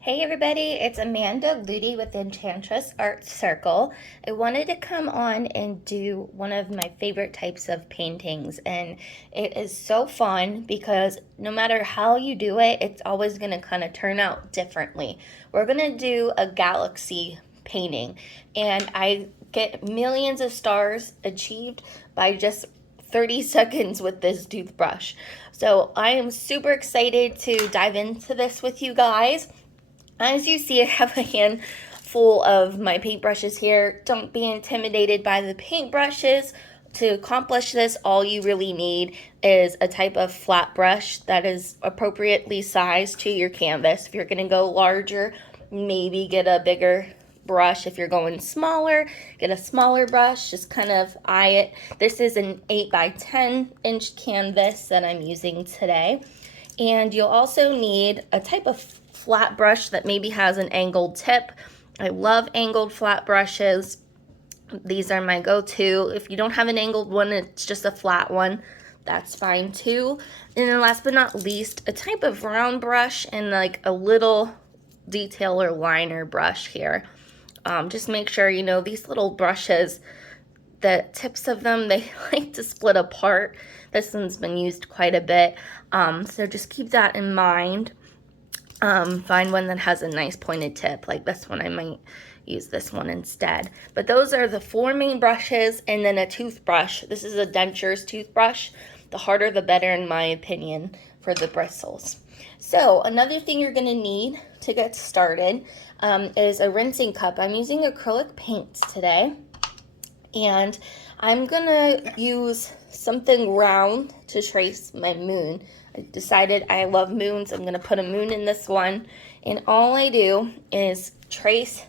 Hey everybody, it's Amanda Ludi with Enchantress Art Circle. I wanted to come on and do one of my favorite types of paintings, and it is so fun because no matter how you do it, it's always going to kind of turn out differently. We're going to do a galaxy painting, and I get millions of stars achieved by just 30 seconds with this toothbrush. So I am super excited to dive into this with you guys. As you see, I have a handful of my paintbrushes here. Don't be intimidated by the paintbrushes. To accomplish this, all you really need is a type of flat brush that is appropriately sized to your canvas. If you're going to go larger, maybe get a bigger brush. If you're going smaller, get a smaller brush. Just kind of eye it. This is an 8 by 10 inch canvas that I'm using today. And you'll also need a type of flat brush that maybe has an angled tip. I love angled flat brushes. These are my go-to. If you don't have an angled one, it's just a flat one, that's fine too. And then last but not least, a type of round brush and like a little detail or liner brush here. Just make sure, you know, these little brushes, the tips of them, they like to split apart. This one's been used quite a bit, so just keep that in mind. Find one that has a nice pointed tip, like this one. I might use this one instead. But those are the 4 main brushes, and then a toothbrush. This is a Dentures toothbrush. The harder the better, in my opinion, for the bristles. So another thing you're going to need to get started is a rinsing cup. I'm using acrylic paints today, and I'm gonna use something round to trace my moon. I decided I love moons. I'm gonna put a moon in this one, and all I do is trace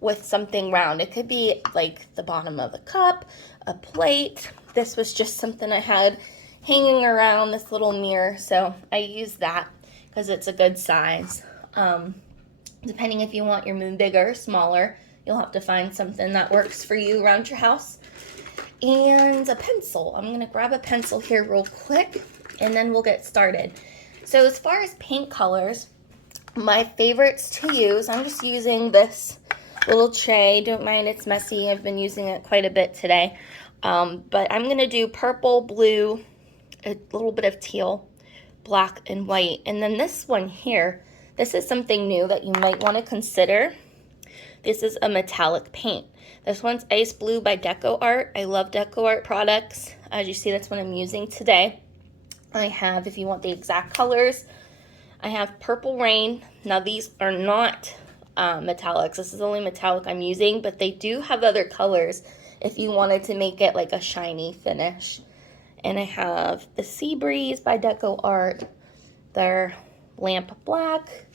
with something round. It could be like the bottom of a cup, a plate. This was just something I had hanging around, this little mirror, so I use that because it's a good size. Depending if you want your moon bigger or smaller, you'll have to find something that works for you around your house. And a pencil. I'm going to grab a pencil here real quick, and then we'll get started. So as far as paint colors, my favorites to use, I'm just using this little tray. Don't mind it's messy. I've been using it quite a bit today. But I'm going to do purple, blue, a little bit of teal, black, and white. And then this one here, this is something new that you might want to consider. This is a metallic paint. This one's Ice Blue by Deco Art. I love Deco Art products. As you see, that's what I'm using today. I have, if you want the exact colors, I have Purple Rain. Now these are not metallics. This is the only metallic I'm using, but they do have other colors if you wanted to make it like a shiny finish. And I have the Sea Breeze by Deco Art. They're Lamp Black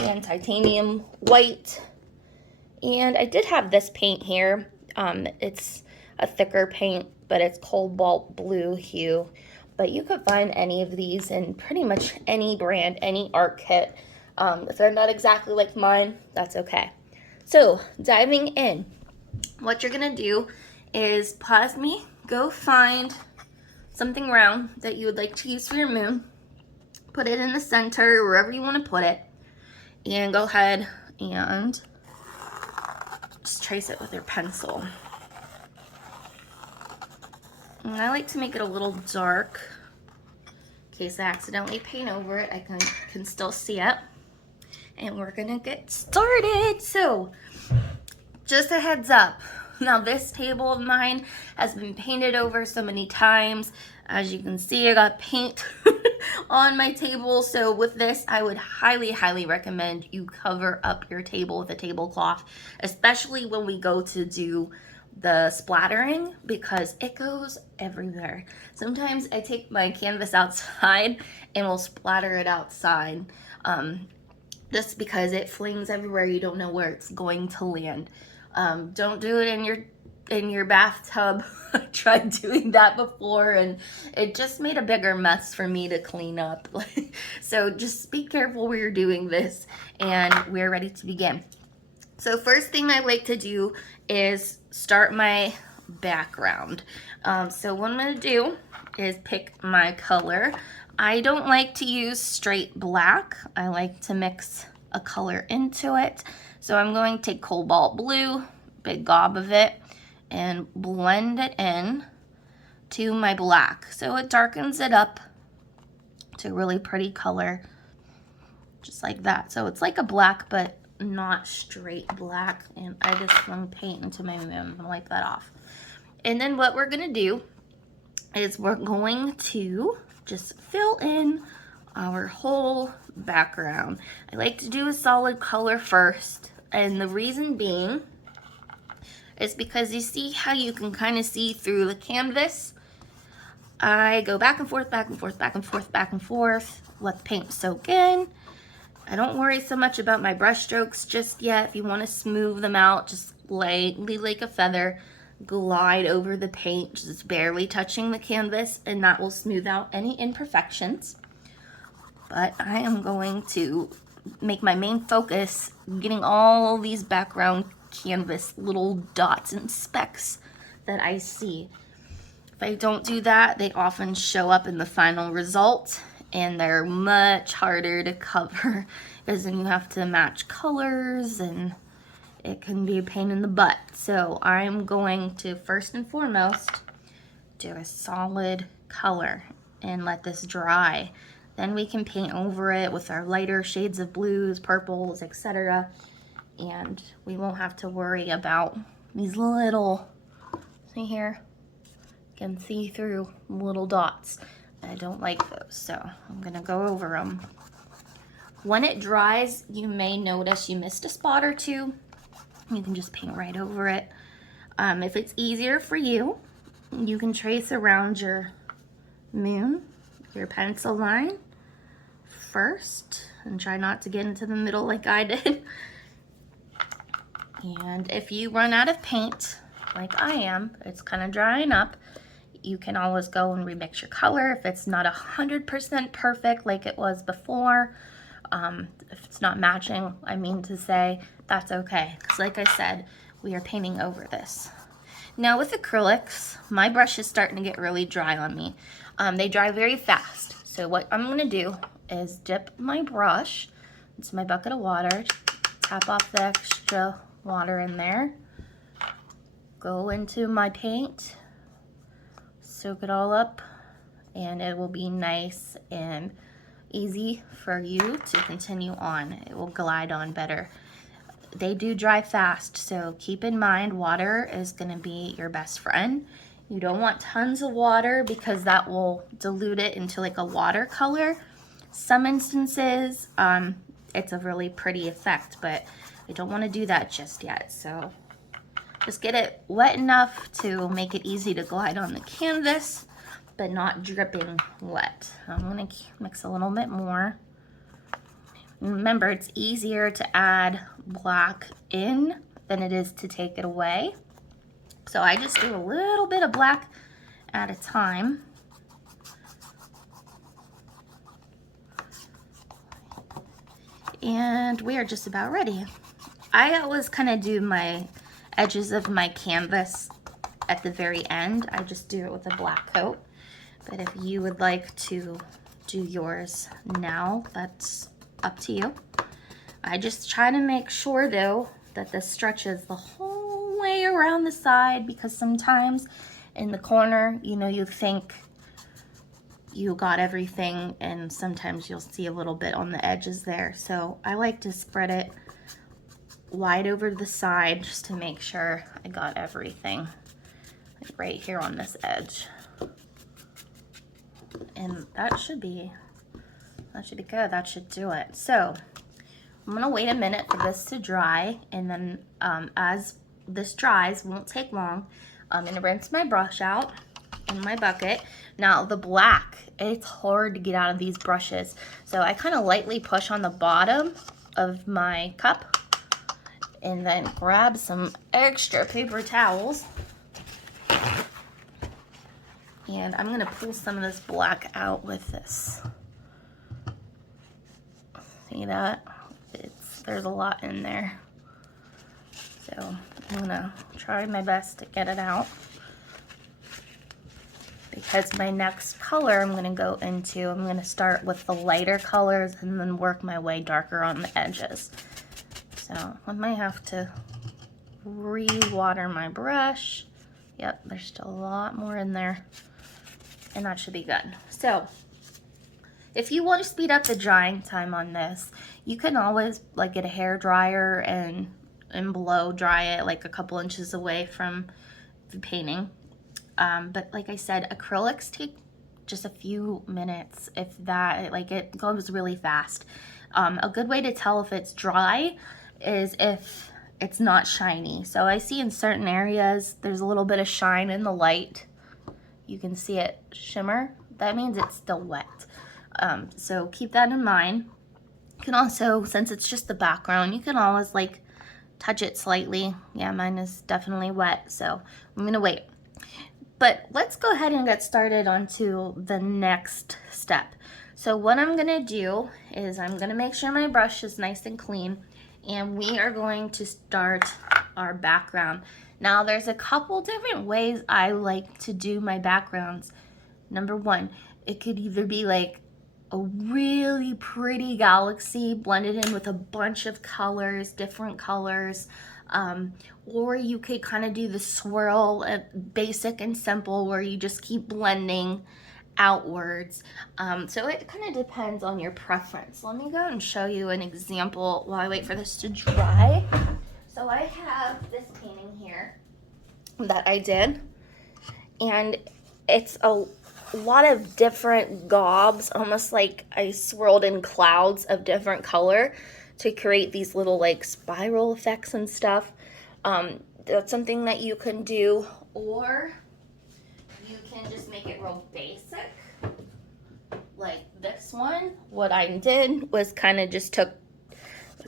and Titanium White. And I did have this paint here. It's a thicker paint, but it's cobalt blue hue. But you could find any of these in pretty much any brand, any art kit. If they're not exactly like mine, that's okay. So diving in, what you're gonna do is pause me, go find something round that you would like to use for your moon. Put it in the center, wherever you want to put it, and go ahead and just trace it with your pencil. And I like to make it a little dark in case I accidentally paint over it. I can still see it. And we're gonna get started. So just a heads up, now this table of mine has been painted over so many times. As you can see, I got paint on my table. So with this, I would highly recommend you cover up your table with a tablecloth, especially when we go to do the splattering, because it goes everywhere. Sometimes I take my canvas outside and will splatter it outside, just because it flings everywhere. You don't know where it's going to land. Don't do it in your bathtub. I tried doing that before and it just made a bigger mess for me to clean up. So just be careful where you're doing this, and we're ready to begin. So first thing I like to do is start my background. So what I'm going to do is pick my color. I don't like to use straight black. I like to mix a color into it. So I'm going to take Cobalt Blue, big gob of it, and blend it in to my black. So it darkens it up to a really pretty color, just like that. So it's like a black, but not straight black. And I just flung paint into my moon and wipe that off. And then what we're gonna do is we're going to just fill in our whole background. I like to do a solid color first, and the reason being is because you see how you can kind of see through the canvas. I go back and forth, back and forth, back and forth, back and forth, let the paint soak in. I don't worry so much about my brush strokes just yet. If you want to smooth them out, just lightly like a feather, glide over the paint, just barely touching the canvas, and that will smooth out any imperfections. But I am going to make my main focus getting all these background canvas little dots and specks that I see. If I don't do that, they often show up in the final result, and they're much harder to cover because then you have to match colors and it can be a pain in the butt. So I'm going to first and foremost do a solid color and let this dry. Then we can paint over it with our lighter shades of blues, purples, etc. And we won't have to worry about these little, see here, you can see through little dots. I don't like those, so I'm gonna go over them. When it dries, you may notice you missed a spot or two. You can just paint right over it. If it's easier for you, you can trace around your moon, your pencil line first, and try not to get into the middle like I did. And if you run out of paint, like I am, it's kind of drying up, you can always go and remix your color. If it's not 100% perfect like it was before, if it's not matching, I mean to say, that's okay. Because like I said, we are painting over this. Now with acrylics, my brush is starting to get really dry on me. They dry very fast. So what I'm gonna do is dip my brush into my bucket of water, tap off the extra water in there, go into my paint, soak it all up, and it will be nice and easy for you to continue on. It will glide on better. They do dry fast, so keep in mind water is going to be your best friend. You don't want tons of water because that will dilute it into like a watercolor. Some instances, it's a really pretty effect, but I don't want to do that just yet. So just get it wet enough to make it easy to glide on the canvas, but not dripping wet. I'm going to mix a little bit more. Remember, it's easier to add black in than it is to take it away. So I just do a little bit of black at a time. And we are just about ready. I always kind of do my edges of my canvas at the very end. I just do it with a black coat. But if you would like to do yours now, that's up to you. I just try to make sure though that this stretches the whole way around the side, because sometimes in the corner, you know, you think you got everything and sometimes you'll see a little bit on the edges there. So I like to spread it wide over the side just to make sure I got everything right here on this edge. And that should be good. That should do it. So I'm gonna wait a minute for this to dry, and then as this dries, won't take long, I'm gonna rinse my brush out in my bucket. Now the black, it's hard to get out of these brushes, so I kind of lightly push on the bottom of my cup and then grab some extra paper towels, and I'm gonna pull some of this black out with this. See that? There's a lot in there. So I'm gonna try my best to get it out. Big because my next color I'm going to go into, I'm going to start with the lighter colors and then work my way darker on the edges. So I might have to re-water my brush. Yep, there's still a lot more in there, and that should be good. So if you want to speed up the drying time on this, you can always like get a hair dryer and blow dry it like a couple inches away from the painting. But like I said, acrylics take just a few minutes, if that. Like, it goes really fast. A good way to tell if it's dry is if it's not shiny. So I see in certain areas there's a little bit of shine in the light. You can see it shimmer. That means it's still wet. So keep that in mind. You can also, since it's just the background, you can always like touch it slightly. Yeah, mine is definitely wet, so I'm gonna wait. But let's go ahead and get started onto the next step. So what I'm gonna do is I'm gonna make sure my brush is nice and clean, and we are going to start our background. Now there's a couple different ways I like to do my backgrounds. Number one, it could either be like a really pretty galaxy blended in with a bunch of colors, different colors, or you could kind of do the swirl, basic and simple, where you just keep blending outwards. So it kind of depends on your preference. Let me go and show you an example while I wait for this to dry. So I have this painting here that I did, and it's a lot of different gobs, almost like I swirled in clouds of different color to create these little like spiral effects and stuff. That's something that you can do, or you can just make it real basic like this one. What I did was kind of just took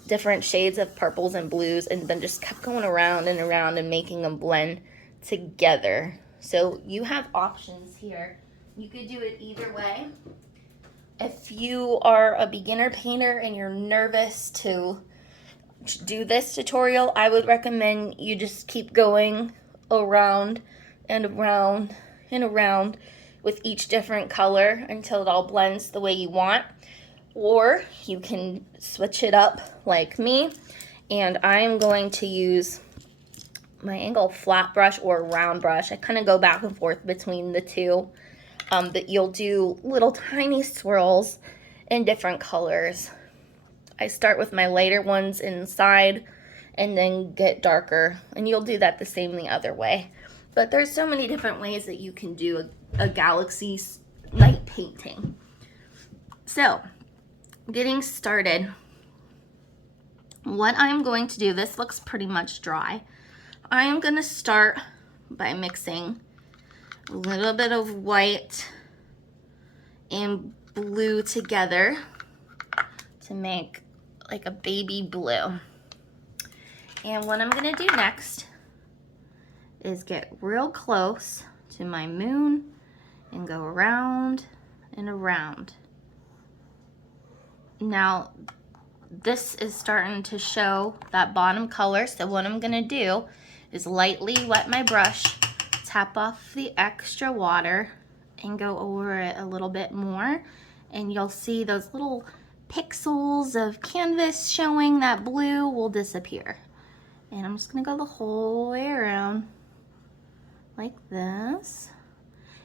different shades of purples and blues and then just kept going around and around and making them blend together. So you have options here. You could do it either way. If you are a beginner painter and you're nervous to do this tutorial, I would recommend you just keep going around and around and around with each different color until it all blends the way you want. Or you can switch it up like me, and I'm going to use my angle flat brush or round brush. I kind of go back and forth between the two. But you'll do little tiny swirls in different colors. I start with my lighter ones inside and then get darker, and you'll do that the same the other way. But there's so many different ways that you can do a galaxy night painting. So, getting started, what I'm going to do, this looks pretty much dry. I am going to start by mixing a little bit of white and blue together to make like a baby blue. And what I'm gonna do next is get real close to my moon and go around and around. Now this is starting to show that bottom color, so what I'm gonna do is lightly wet my brush, tap off the extra water, and go over it a little bit more, and you'll see those little pixels of canvas showing that blue will disappear. And I'm just gonna go the whole way around like this.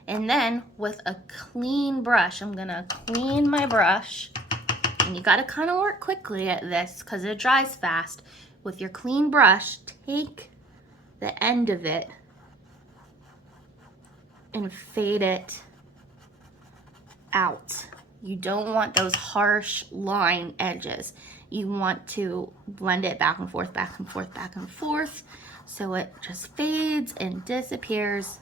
And then with a clean brush, I'm gonna clean my brush, and you gotta kind of work quickly at this because it dries fast. With your clean brush, take the end of it and fade it out. You don't want those harsh line edges. You want to blend it back and forth, back and forth, back and forth, so it just fades and disappears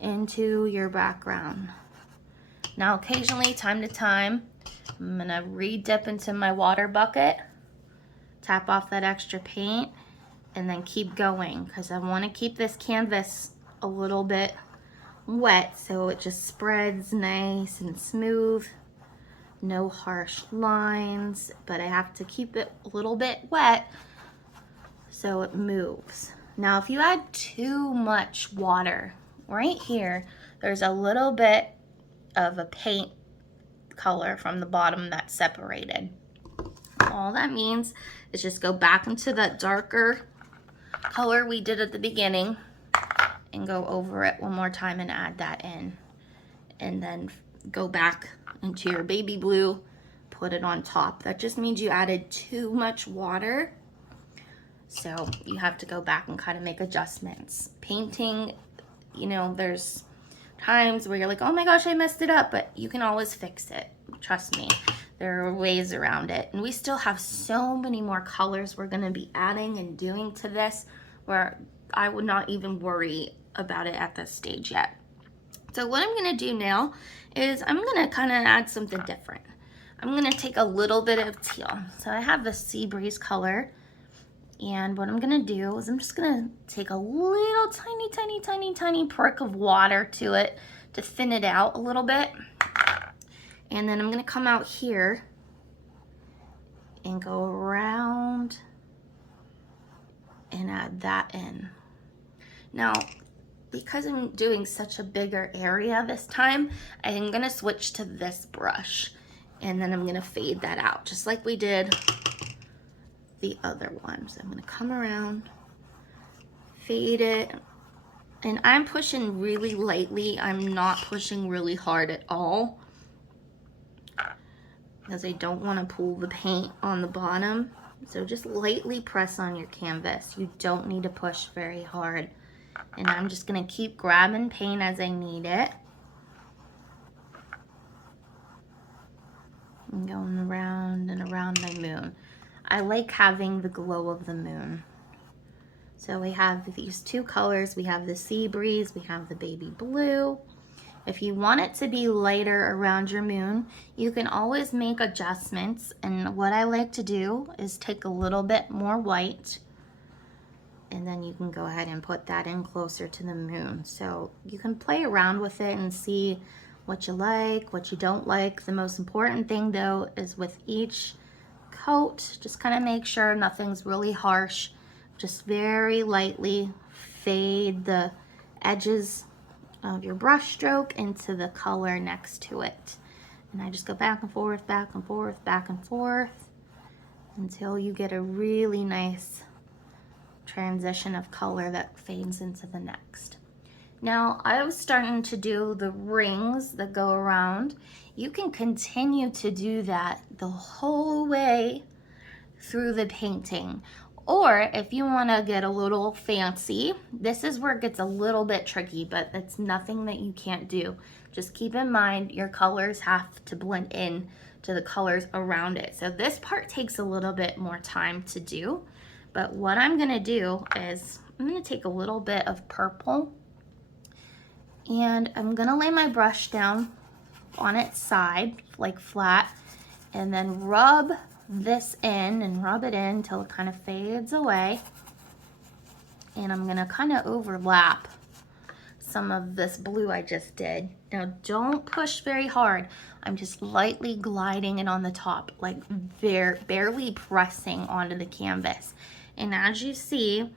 into your background. Now occasionally, time to time, I'm gonna re-dip into my water bucket, tap off that extra paint, and then keep going because I want to keep this canvas a little bit wet so it just spreads nice and smooth. No harsh lines, but I have to keep it a little bit wet so it moves. Now if you add too much water right here, there's a little bit of a paint color from the bottom that's separated. All that means is just go back into that darker color we did at the beginning and go over it one more time and add that in. And then go back into your baby blue, put it on top. That just means you added too much water. So you have to go back and kind of make adjustments. Painting, you know, there's times where you're like, oh my gosh, I messed it up, but you can always fix it. Trust me, there are ways around it. And we still have so many more colors we're gonna be adding and doing to this where I would not even worry about it at this stage yet. So what I'm gonna do now is I'm gonna kind of add something different. I'm gonna take a little bit of teal. So I have the sea breeze color, and what I'm gonna do is I'm just gonna take a little tiny prick of water to it to thin it out a little bit. And then I'm gonna come out here and go around and add that in. Now, because I'm doing such a bigger area this time, I'm gonna switch to this brush, and then I'm gonna fade that out, just like we did the other one. So I'm gonna come around, fade it, and I'm pushing really lightly. I'm not pushing really hard at all, because I don't wanna pull the paint on the bottom. So just lightly press on your canvas. You don't need to push very hard. And I'm just gonna keep grabbing paint as I need it. I'm going around and around my moon. I like having the glow of the moon. So we have these two colors. We have the sea breeze, we have the baby blue. If you want it to be lighter around your moon, you can always make adjustments. And what I like to do is take a little bit more white, and then you can go ahead and put that in closer to the moon. So you can play around with it and see what you like, what you don't like. The most important thing though is with each coat, just kind of make sure nothing's really harsh. Just very lightly fade the edges of your brush stroke into the color next to it. And I just go back and forth, back and forth, back and forth until you get a really nice transition of color that fades into the next. Now I was starting to do the rings that go around. You can continue to do that the whole way through the painting. Or if you want to get a little fancy, this is where it gets a little bit tricky, but it's nothing that you can't do. Just keep in mind your colors have to blend in to the colors around it. So this part takes a little bit more time to do. But what I'm gonna do is I'm gonna take a little bit of purple, and I'm gonna lay my brush down on its side, like flat, and then rub this in and rub it in until it kind of fades away. And I'm gonna kind of overlap some of this blue I just did. Now don't push very hard. I'm just lightly gliding it on the top, like barely pressing onto the canvas. And as you see,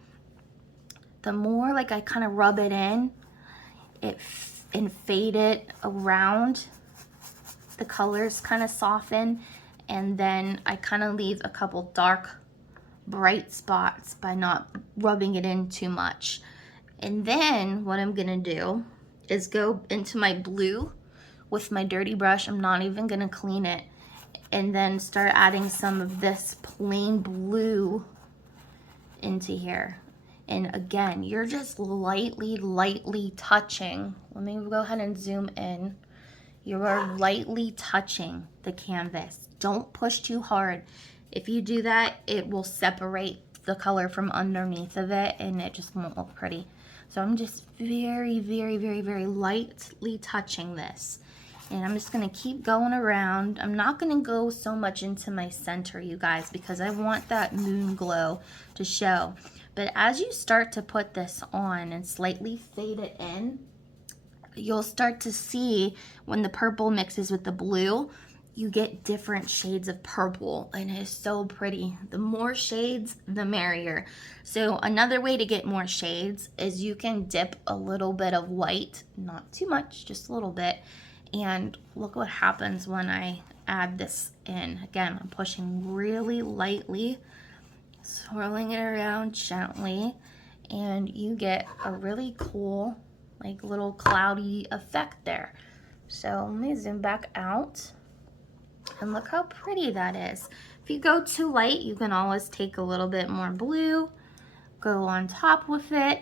the more like I kind of rub it in, and fade it around, the colors kind of soften, and then I kind of leave a couple dark, bright spots by not rubbing it in too much. And then what I'm gonna do is go into my blue with my dirty brush. I'm not even gonna clean it. And then start adding some of this plain blue into here. And again, you're just lightly touching. Let me go ahead and zoom in. You are lightly touching the canvas. Don't push too hard. If you do that, it will separate the color from underneath of it and it just won't look pretty. So I'm just very lightly touching this. And I'm just gonna keep going around. I'm not gonna go so much into my center, you guys, because I want that moon glow to show. But as you start to put this on and slightly fade it in, you'll start to see when the purple mixes with the blue, you get different shades of purple, and it is so pretty. The more shades, the merrier. So another way to get more shades is you can dip a little bit of white, not too much, just a little bit, and look what happens when I add this in. Again, I'm pushing really lightly, swirling it around gently, and you get a really cool, like, little cloudy effect there. So let me zoom back out. And look how pretty that is. If you go too light, you can always take a little bit more blue, go on top with it,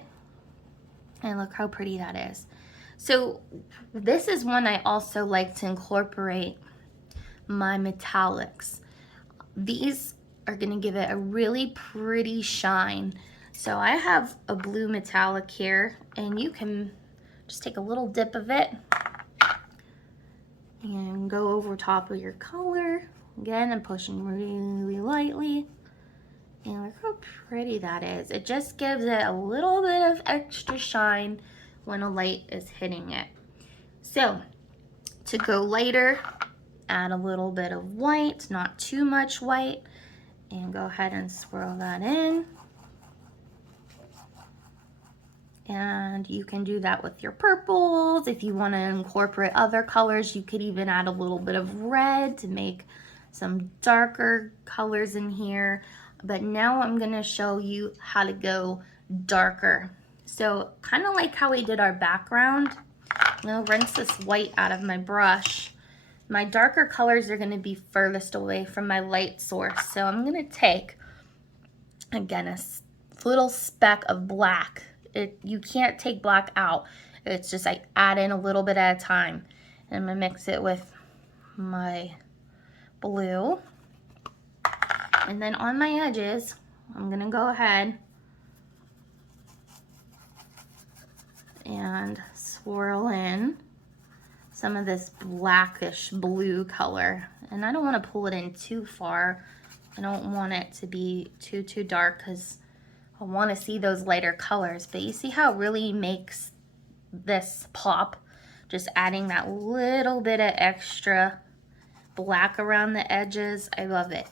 and look how pretty that is. So this is one I also like to incorporate my metallics. These are gonna give it a really pretty shine. So I have a blue metallic here, and you can just take a little dip of it and go over top of your color. Again, I'm pushing really lightly. And look how pretty that is. It just gives it a little bit of extra shine when a light is hitting it. So, to go lighter, add a little bit of white, not too much white, and go ahead and swirl that in. And you can do that with your purples. If you want to incorporate other colors, you could even add a little bit of red to make some darker colors in here. But now I'm going to show you how to go darker. So kind of like how we did our background, I'm going to rinse this white out of my brush. My darker colors are going to be furthest away from my light source. So I'm going to take, again, a little speck of black. You can't take black out. It's just I add in a little bit at a time. And I'm gonna mix it with my blue. And then on my edges, I'm gonna go ahead and swirl in some of this blackish blue color. And I don't want to pull it in too far. I don't want it to be too dark because I want to see those lighter colors. But you see how it really makes this pop? Just adding that little bit of extra black around the edges. I love it.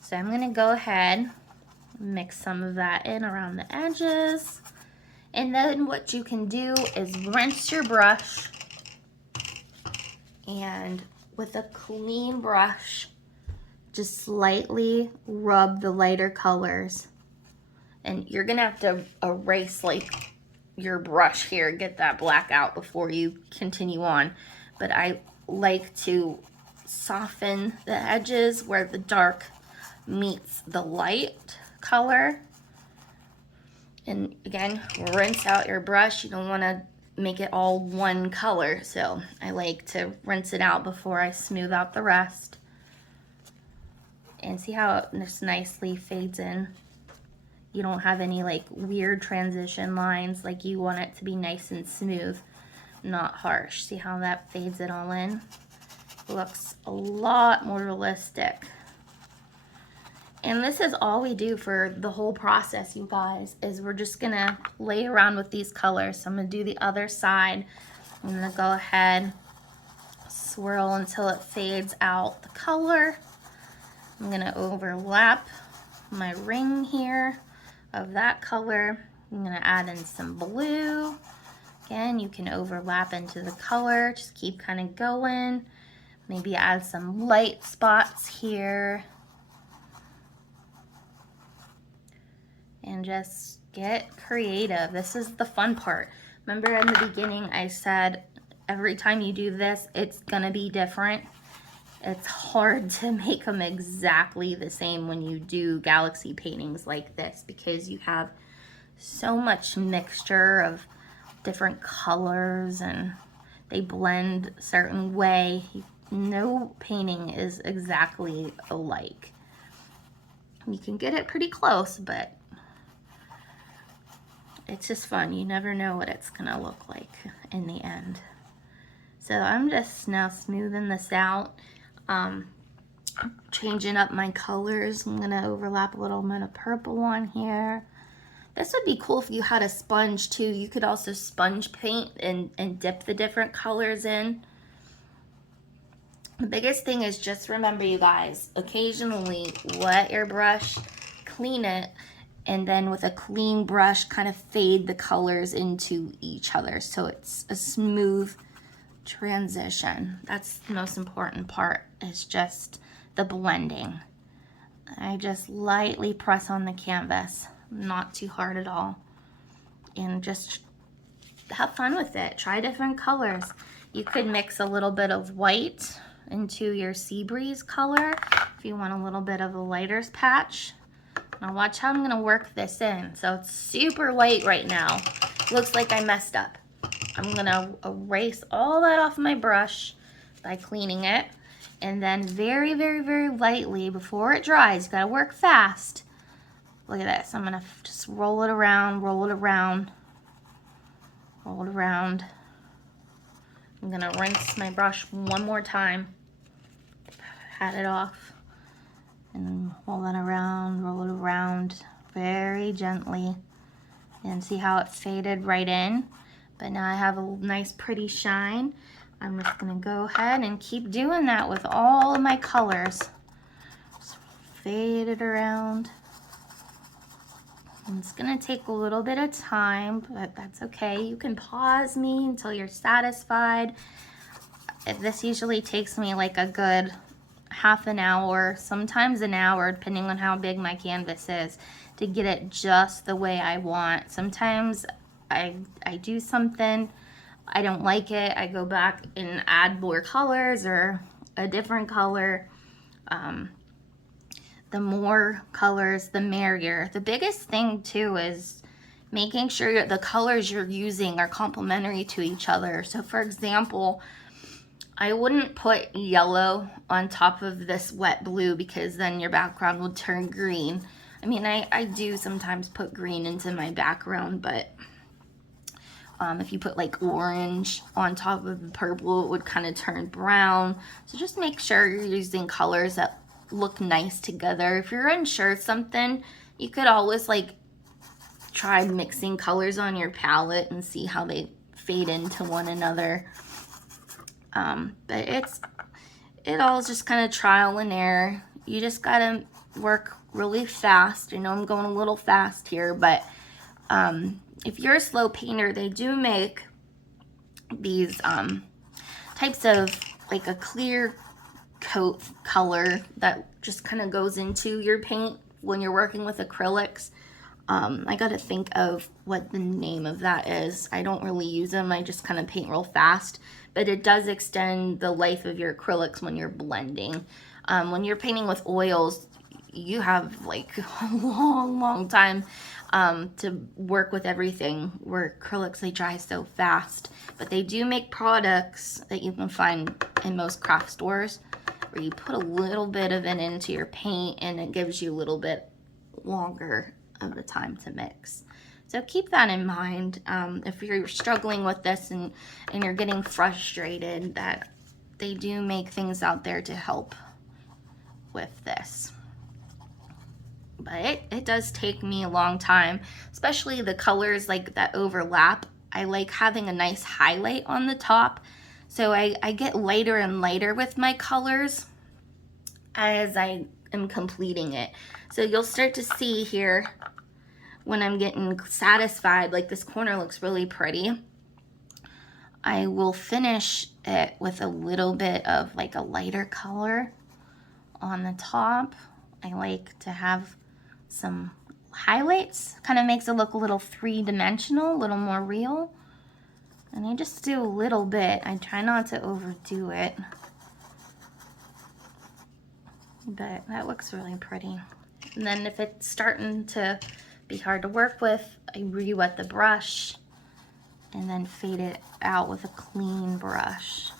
So I'm going to go ahead, mix some of that in around the edges. And then what you can do is rinse your brush, and with a clean brush, just slightly rub the lighter colors. And you're gonna have to erase like your brush here, get that black out before you continue on. But I like to soften the edges where the dark meets the light color. And again, rinse out your brush. You don't wanna make it all one color. So I like to rinse it out before I smooth out the rest. And see how it just nicely fades in. You don't have any like weird transition lines. Like you want it to be nice and smooth, not harsh. See how that fades it all in? It looks a lot more realistic. And this is all we do for the whole process, you guys, is we're just gonna play around with these colors. So I'm gonna do the other side. I'm gonna go ahead, swirl until it fades out the color. I'm gonna overlap my ring here of that color. I'm gonna add in some blue. Again, you can overlap into the color, just keep kind of going. Maybe add some light spots here. And just get creative. This is the fun part. Remember in the beginning I said every time you do this, it's gonna be different. It's hard to make them exactly the same when you do galaxy paintings like this because you have so much mixture of different colors and they blend a certain way. No painting is exactly alike. You can get it pretty close, but it's just fun. You never know what it's gonna look like in the end. So I'm just now smoothing this out. Changing up my colors. I'm gonna overlap a little bit of purple on here. This would be cool if you had a sponge too. You could also sponge paint and dip the different colors in. The biggest thing is just remember, you guys, occasionally wet your brush, clean it, and then with a clean brush kind of fade the colors into each other so it's a smooth transition. That's the most important part, is just the blending. I just lightly press on the canvas, not too hard at all, and just have fun with it. Try different colors. You could mix a little bit of white into your sea breeze color if you want a little bit of a lighter patch. Now watch how I'm gonna work this in. So it's super light right now. Looks like I messed up. I'm gonna erase all that off my brush by cleaning it. And then very, very, very lightly, before it dries, you gotta work fast. Look at this, I'm gonna just roll it around, roll it around, roll it around. I'm gonna rinse my brush one more time, pat it off, and roll it around very gently. And see how it faded right in? But now I have a nice pretty shine. I'm just gonna go ahead and keep doing that with all of my colors. Just fade it around. And it's gonna take a little bit of time, but that's okay. You can pause me until you're satisfied. This usually takes me like a good half an hour, sometimes an hour, depending on how big my canvas is, to get it just the way I want. Sometimes I do something, I don't like it, I go back and add more colors or a different color. The more colors, the merrier. The biggest thing too is making sure the colors you're using are complementary to each other. So for example, I wouldn't put yellow on top of this wet blue because then your background would turn green. I mean, I do sometimes put green into my background, but if you put like orange on top of the purple, it would kind of turn brown. So just make sure you're using colors that look nice together. If you're unsure of something, you could always like try mixing colors on your palette and see how they fade into one another. But it all is just kind of trial and error. You just gotta work really fast. I know I'm going a little fast here, but if you're a slow painter, they do make these types of like a clear coat color that just kind of goes into your paint when you're working with acrylics. I gotta think of what the name of that is. I don't really use them, I just kind of paint real fast, but it does extend the life of your acrylics when you're blending. When you're painting with oils, you have like a long time to work with everything, where acrylics, they dry so fast. But they do make products that you can find in most craft stores where you put a little bit of it into your paint and it gives you a little bit longer of the time to mix. So keep that in mind if you're struggling with this and you're getting frustrated, that they do make things out there to help with this. But it does take me a long time, especially the colors like that overlap. I like having a nice highlight on the top, so I get lighter and lighter with my colors as I am completing it. So you'll start to see here when I'm getting satisfied, like this corner looks really pretty, I will finish it with a little bit of like a lighter color on the top. I like to have some highlights, kind of makes it look a little three-dimensional, a little more real. And I just do a little bit. I try not to overdo it, but that looks really pretty. And then if it's starting to be hard to work with, I re-wet the brush and then fade it out with a clean brush.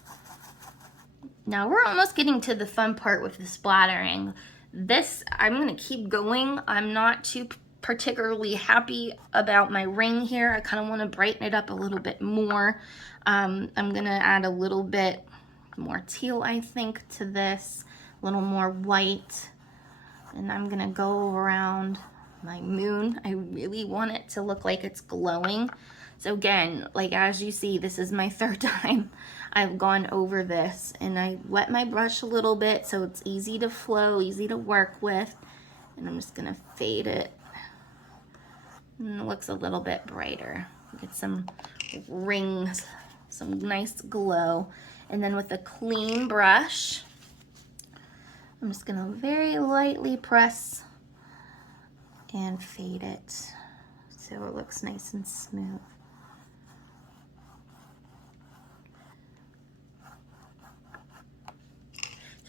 Now we're almost getting to the fun part with the splattering. This, I'm gonna keep going. I'm not too particularly happy about my ring here. I kind of want to brighten it up a little bit more. I'm gonna add a little bit more teal, I think, to this, a little more white. And I'm gonna go around my moon. I really want it to look like it's glowing. So again, like as you see, this is my third time I've gone over this, and I wet my brush a little bit so it's easy to flow, easy to work with. And I'm just gonna fade it. And it looks a little bit brighter. Get some rings, some nice glow. And then with a clean brush, I'm just gonna very lightly press and fade it so it looks nice and smooth.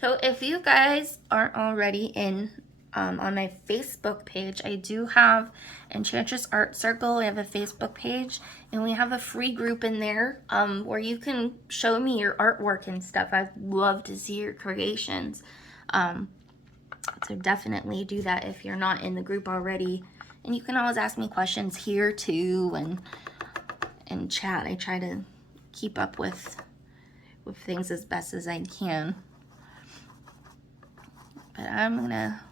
So if you guys aren't already in on my Facebook page, I do have Enchantress Art Circle. I have a Facebook page, and we have a free group in there where you can show me your artwork and stuff. I'd love to see your creations. So definitely do that if you're not in the group already. And you can always ask me questions here too, and chat. I try to keep up with things as best as I can. But I'm gonna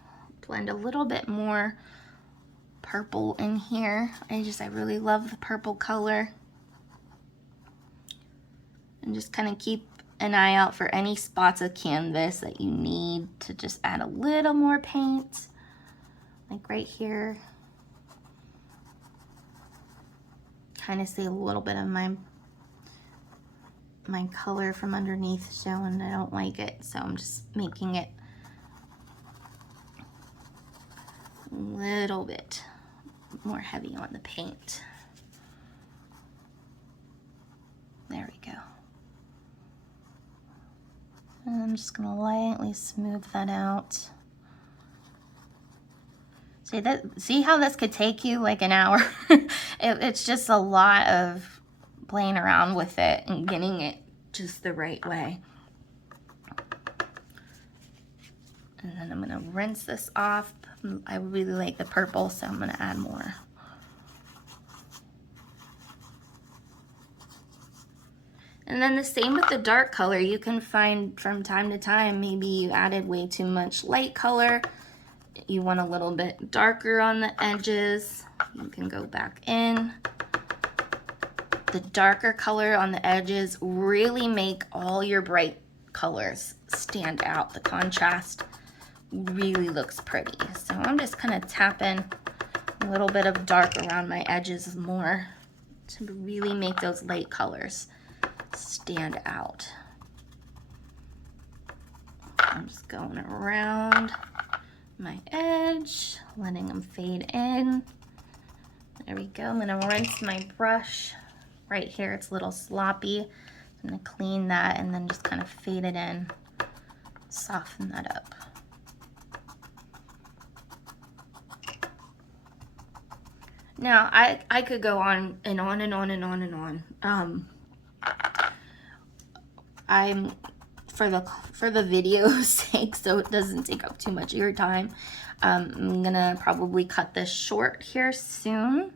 blend a little bit more purple in here. I really love the purple color. And just kind of keep an eye out for any spots of canvas that you need to just add a little more paint. Like right here. Kind of see a little bit of my color from underneath showing. I don't like it, so I'm just making it a little bit more heavy on the paint. There we go. And I'm just gonna lightly smooth that out. See how this could take you like an hour? It's just a lot of playing around with it and getting it just the right way. And then I'm gonna rinse this off. I really like the purple, so I'm gonna add more. And then the same with the dark color. You can find from time to time, maybe you added way too much light color. You want a little bit darker on the edges. You can go back in. The darker color on the edges really make all your bright colors stand out. The contrast really looks pretty. So I'm just kind of tapping a little bit of dark around my edges more to really make those light colors stand out. I'm just going around my edge, letting them fade in. There we go. I'm gonna rinse my brush right here. It's a little sloppy. I'm gonna clean that and then just kind of fade it in, soften that up. Now, I could go on and on and on and on and on. I'm for the video's sake, so it doesn't take up too much of your time. I'm gonna probably cut this short here soon.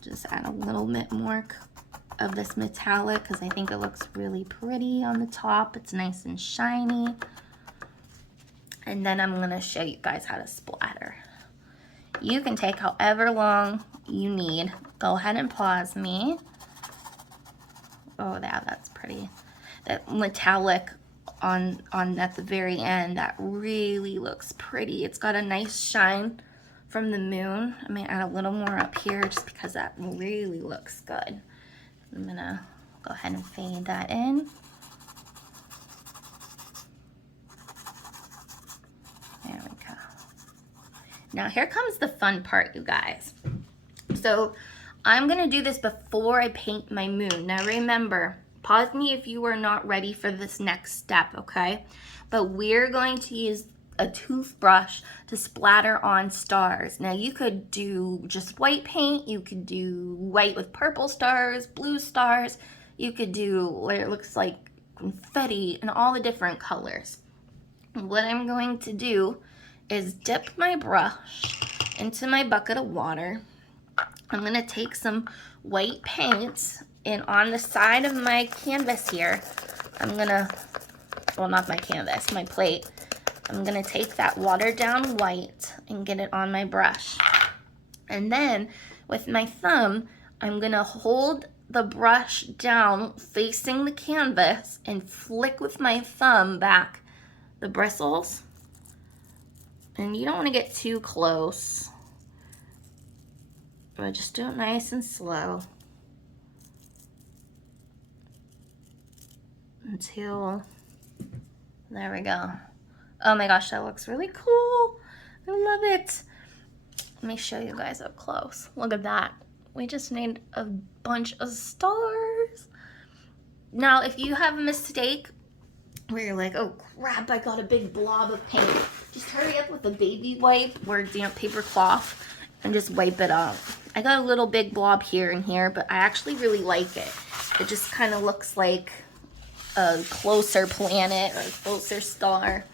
Just add a little bit more of this metallic because I think it looks really pretty on the top. It's nice and shiny. And then I'm gonna show you guys how to splatter. You can take however long you need. Go ahead and pause me. Oh, that's pretty. That metallic on at the very end, that really looks pretty. It's got a nice shine from the moon. I may add a little more up here just because that really looks good. I'm gonna go ahead and fade that in. There we go. Now here comes the fun part, you guys. So I'm gonna do this before I paint my moon. Now remember, pause me if you are not ready for this next step, okay? But we're going to use a toothbrush to splatter on stars. Now you could do just white paint, you could do white with purple stars, blue stars, you could do where it looks like confetti and all the different colors. What I'm going to do is dip my brush into my bucket of water. I'm gonna take some white paint, and on the side of my canvas here, I'm gonna, well, not my canvas, my plate, I'm gonna take that watered down white and get it on my brush. And then with my thumb, I'm gonna hold the brush down facing the canvas and flick with my thumb back the bristles. And you don't want to get too close, but just do it nice and slow until, there we go. Oh my gosh, that looks really cool. I love it. Let me show you guys up close. Look at that. We just made a bunch of stars. Now, if you have a mistake where you're like, oh crap, I got a big blob of paint, just hurry up with a baby wipe or damp paper cloth and just wipe it up. I got a little big blob here and here, but I actually really like it. It just kind of looks like a closer planet or a closer star.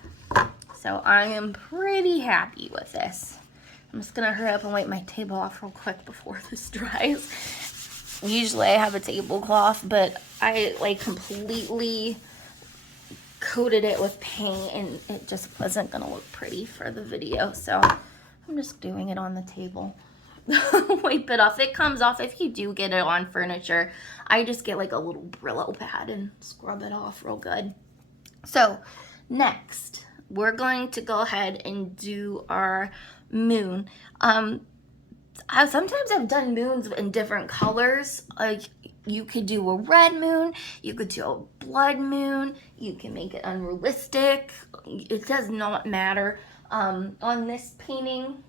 So I am pretty happy with this. I'm just gonna hurry up and wipe my table off real quick before this dries. Usually I have a tablecloth, but I like completely coated it with paint and it just wasn't gonna look pretty for the video. So I'm just doing it on the table. Wipe it off. It comes off if you do get it on furniture. I just get like a little Brillo pad and scrub it off real good. So next, we're going to go ahead and do our moon. Sometimes I've done moons in different colors. Like you could do a red moon, you could do a blood moon, you can make it unrealistic. It does not matter. On this painting,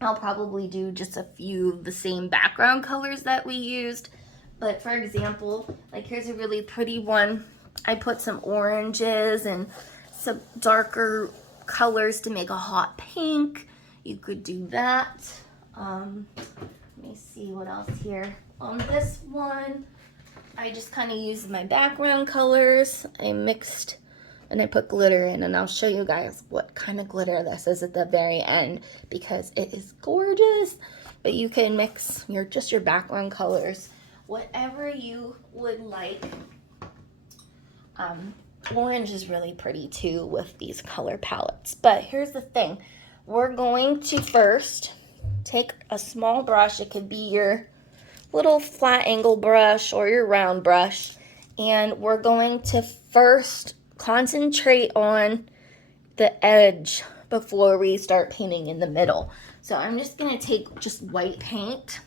I'll probably do just a few of the same background colors that we used. But for example, like here's a really pretty one. I put some oranges and some darker colors to make a hot pink. You could do that. Let me see what else here. On this one, I just kind of used my background colors. I mixed and I put glitter in, and I'll show you guys what kind of glitter this is at the very end because it is gorgeous. But you can mix your background colors, whatever you would like. Orange is really pretty too with these color palettes. But here's the thing. We're going to first take a small brush. It could be your little flat angle brush or your round brush. And we're going to first concentrate on the edge before we start painting in the middle. So I'm just going to take just white paint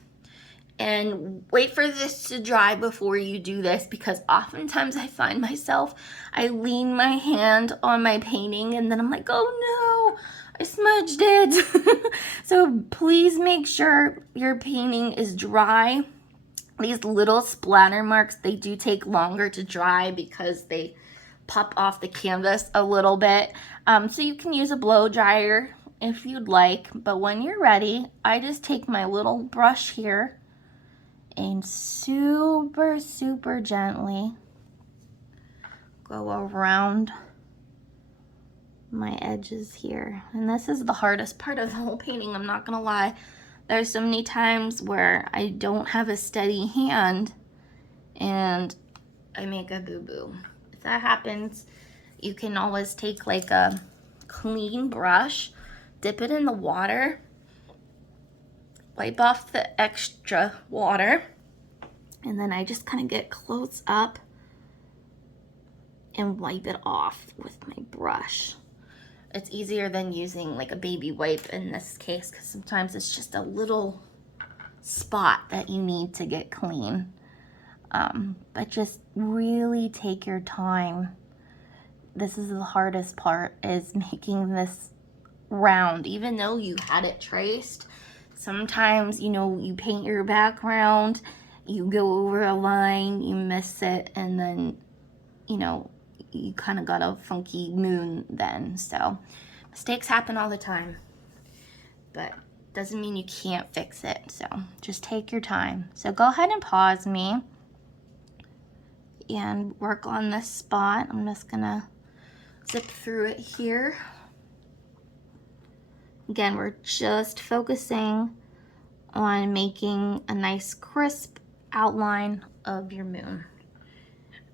and wait for this to dry before you do this, because oftentimes I find myself, I lean my hand on my painting and then I'm like, oh no, I smudged it. So please make sure your painting is dry. These little splatter marks, they do take longer to dry because they pop off the canvas a little bit. So you can use a blow dryer if you'd like, but when you're ready, I just take my little brush here and super, super gently go around my edges here. And this is the hardest part of the whole painting, I'm not gonna lie. There's so many times where I don't have a steady hand and I make a boo-boo. If that happens, you can always take like a clean brush, dip it in the water, wipe off the extra water, and then I just kind of get close up and wipe it off with my brush. It's easier than using like a baby wipe in this case because sometimes it's just a little spot that you need to get clean. But just really take your time. This is the hardest part, is making this round. Even though you had it traced, sometimes, you know, you paint your background, you go over a line, you miss it, and then, you know, you kind of got a funky moon then. So mistakes happen all the time, but doesn't mean you can't fix it. So just take your time. So go ahead and pause me and work on this spot. I'm just gonna zip through it here. Again, we're just focusing on making a nice crisp outline of your moon.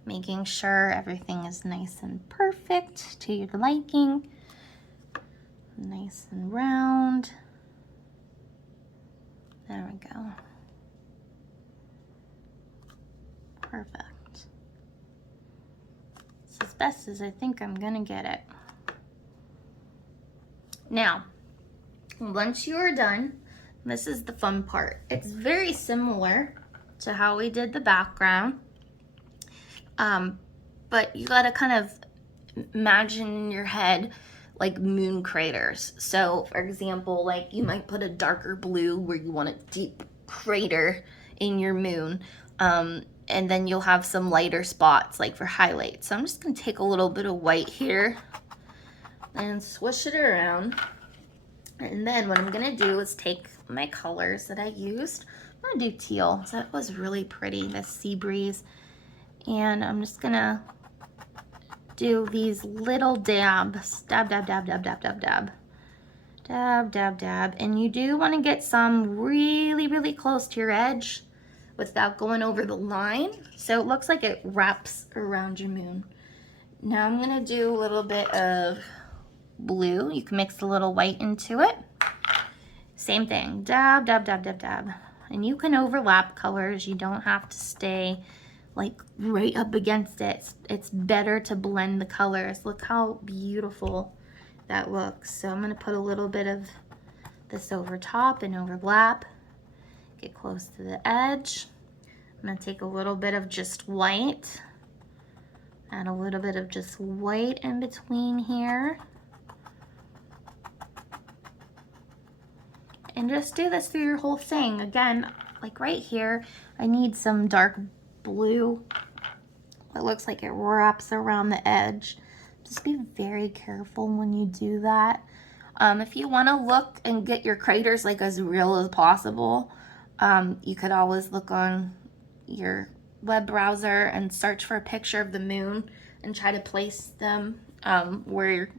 Making sure everything is nice and perfect to your liking. Nice and round. There we go. Perfect. It's as best as I think I'm gonna get it. Now, once you are done, this is the fun part. It's very similar to how we did the background, but you gotta kind of imagine in your head like moon craters. So for example, like you might put a darker blue where you want a deep crater in your moon, and then you'll have some lighter spots like for highlights. So I'm just gonna take a little bit of white here and swish it around. And then what I'm gonna do is take my colors that I used. I'm gonna do teal, so that was really pretty, this sea breeze. And I'm just gonna do these little dabs, dab, dab, dab, dab, dab, dab, dab, dab, dab, dab. And you do wanna get some really, really close to your edge without going over the line. So it looks like it wraps around your moon. Now I'm gonna do a little bit of blue. You can mix a little white into it. Same thing, dab, dab, dab, dab, dab. And you can overlap colors. You don't have to stay like right up against it. It's better to blend the colors. Look how beautiful that looks. So I'm gonna put a little bit of this over top and overlap. Get close to the edge. I'm gonna take a little bit of just white. Add a little bit of just white in between here. And just do this through your whole thing. Again, like right here, I need some dark blue. It looks like it wraps around the edge. Just be very careful when you do that. If you want to look and get your craters like as real as possible, you could always look on your web browser and search for a picture of the moon and try to place them where